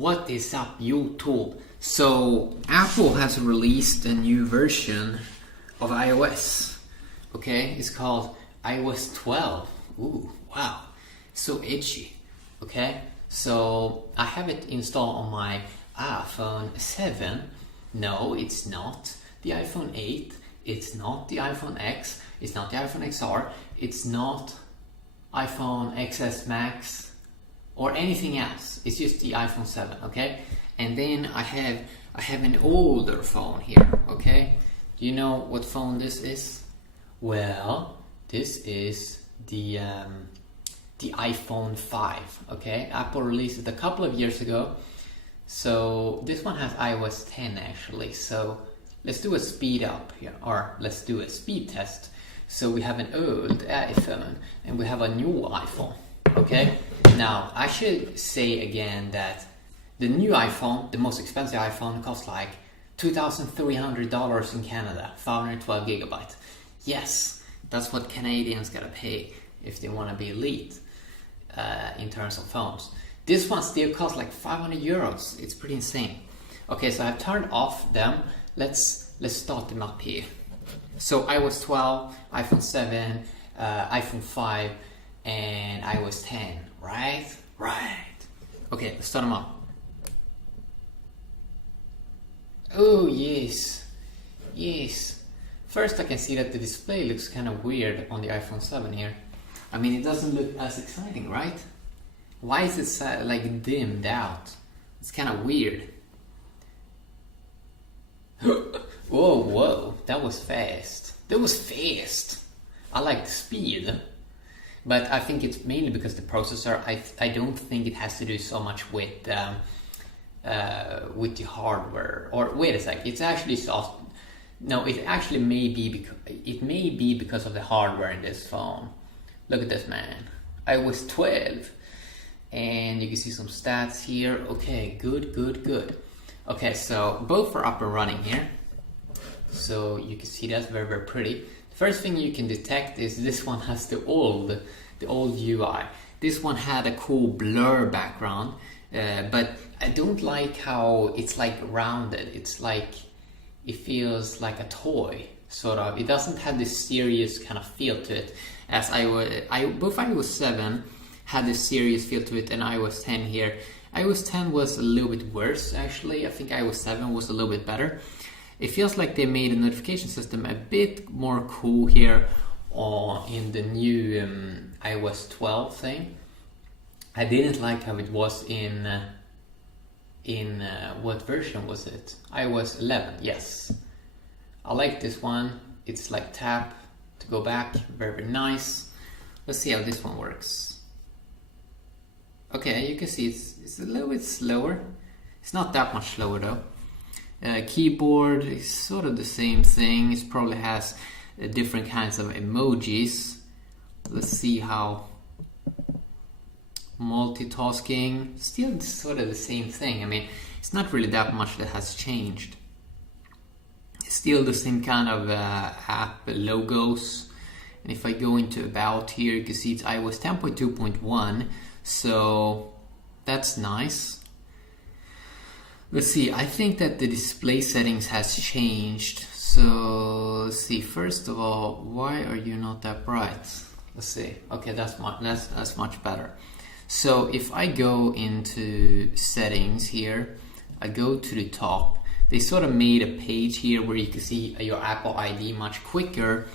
What is up, YouTube? So Apple has released a new version of iOS. Okay, it's called iOS 12. Ooh, wow, so itchy. Okay, so I have it installed on my iPhone 7. No, it's not the iPhone 8. It's not the iPhone X. It's not the iPhone XR. It's not iPhone XS Max or anything else. It's just the iPhone 7. Okay, and then I have an older phone here. Okay, do you know what phone this is? Well, this is the iPhone 5. Okay, Apple released it a couple of years ago. So this one has iOS 10 actually. So let's do a speed up here, or let's do a speed test. So we have an old iPhone and we have a new iPhone. Okay, now I should say again that the new iPhone, the most expensive iPhone, costs like $2,300 in Canada, 512 gigabyte. Yes, that's what Canadians gotta pay if they want to be elite in terms of phones. This one still costs like 500 euros. It's pretty insane. Okay, so I've turned off them. Let's start them up here. So iOS 12, iPhone 7, iPhone 5, and iOS 10, right? Right. Okay, let's start them up. Oh, yes. Yes. First, I can see that the display looks kind of weird on the iPhone 7 here. I mean, it doesn't look as exciting, right? Why is it like dimmed out? It's kind of weird. Whoa, that was fast. That was fast. I like the speed. But I think it's mainly because the processor, I don't think it has to do so much with the hardware. Or wait a sec, it's actually soft. No, it actually may be because of the hardware in this phone. Look at this, man. iOS 12. And you can see some stats here. Okay, good. Okay, so both are up and running here. So you can see that's very, very pretty. The first thing you can detect is this one has the old UI. This one had a cool blur background, but I don't like how it's like rounded. It's like, it feels like a toy, sort of. It doesn't have this serious kind of feel to it. As both iOS 7 had this serious feel to it, and iOS 10 here. iOS 10 was a little bit worse, actually. I think iOS 7 was a little bit better. It feels like they made the notification system a bit more cool here in the new iOS 12 thing. I didn't like how it was in what version was it? iOS 11, yes. I like this one. It's like tap to go back, very, very nice. Let's see how this one works. Okay, you can see it's a little bit slower. It's not that much slower though. Keyboard is sort of the same thing. It probably has different kinds of emojis. Let's see how multitasking, still sort of the same thing. I mean, it's not really that much that has changed. It's still the same kind of app logos. And if I go into about here, you can see it's iOS 10.2.1. So that's nice. Let's see, I think that the display settings has changed. So let's see, first of all, why are you not that bright? Let's see. Okay, that's much better. So if I go into settings here, I go to the top. They sort of made a page here where you can see your Apple ID much quicker,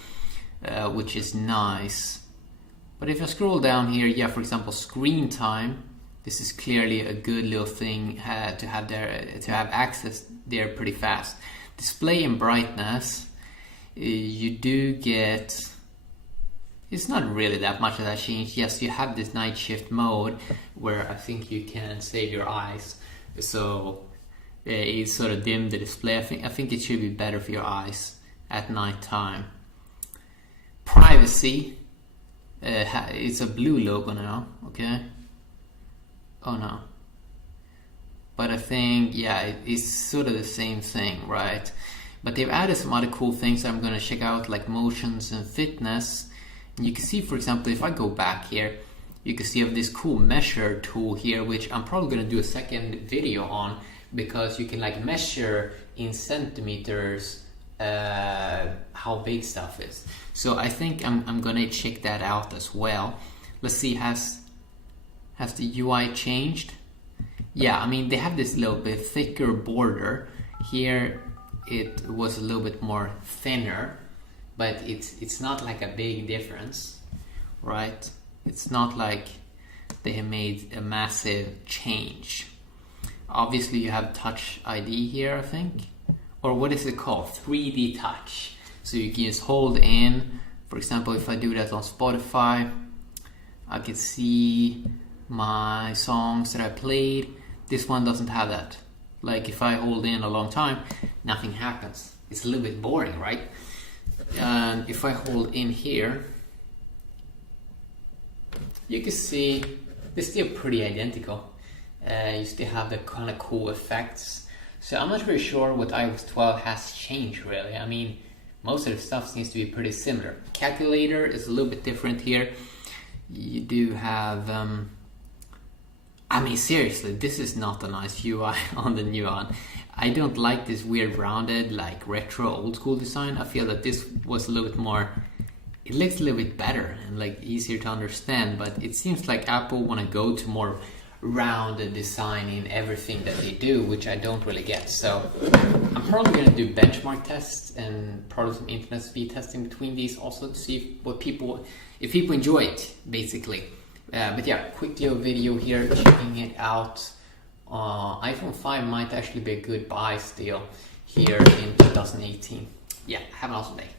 which is nice. But if I scroll down here, yeah, for example, screen time, this is clearly a good little thing to have access there pretty fast. Display and brightness, you do get, it's not really that much that changed. Yes, you have this night shift mode where I think you can save your eyes. So it sort of dimmed the display. I think it should be better for your eyes at night time. Privacy, it's a blue logo now, okay? Oh no. But I think, yeah, it's sort of the same thing, right? But they've added some other cool things that I'm going to check out, like motions and fitness. And you can see, for example, if I go back here, you can see I have this cool measure tool here, which I'm probably going to do a second video on, because you can like measure in centimeters how big stuff is. So I think I'm gonna check that out as well. Let's see, has the UI changed? Yeah, I mean, they have this little bit thicker border. Here it was a little bit more thinner, but it's not like a big difference, right? It's not like they have made a massive change. Obviously you have Touch ID here, I think, or what is it called? 3D touch. So you can just hold in. For example, if I do that on Spotify, I can see my songs that I played. This one doesn't have that. Like if I hold in a long time, nothing happens. It's a little bit boring, right? And if I hold in here, you can see they're still pretty identical. You still have the kind of cool effects. So I'm not really sure what iOS 12 has changed really. I mean, most of the stuff seems to be pretty similar. Calculator is a little bit different here. You do have, I mean, seriously, this is not a nice UI on the new one. I don't like this weird rounded, like retro old school design. I feel that this was a little bit more, it looks a little bit better and like easier to understand, but it seems like Apple want to go to more rounded design in everything that they do, which I don't really get. So I'm probably going to do benchmark tests and probably some internet speed testing between these also to see what if people enjoy it, basically. But yeah, quick little video here checking it out. iPhone 5 might actually be a good buy still here in 2018. Yeah, have an awesome day.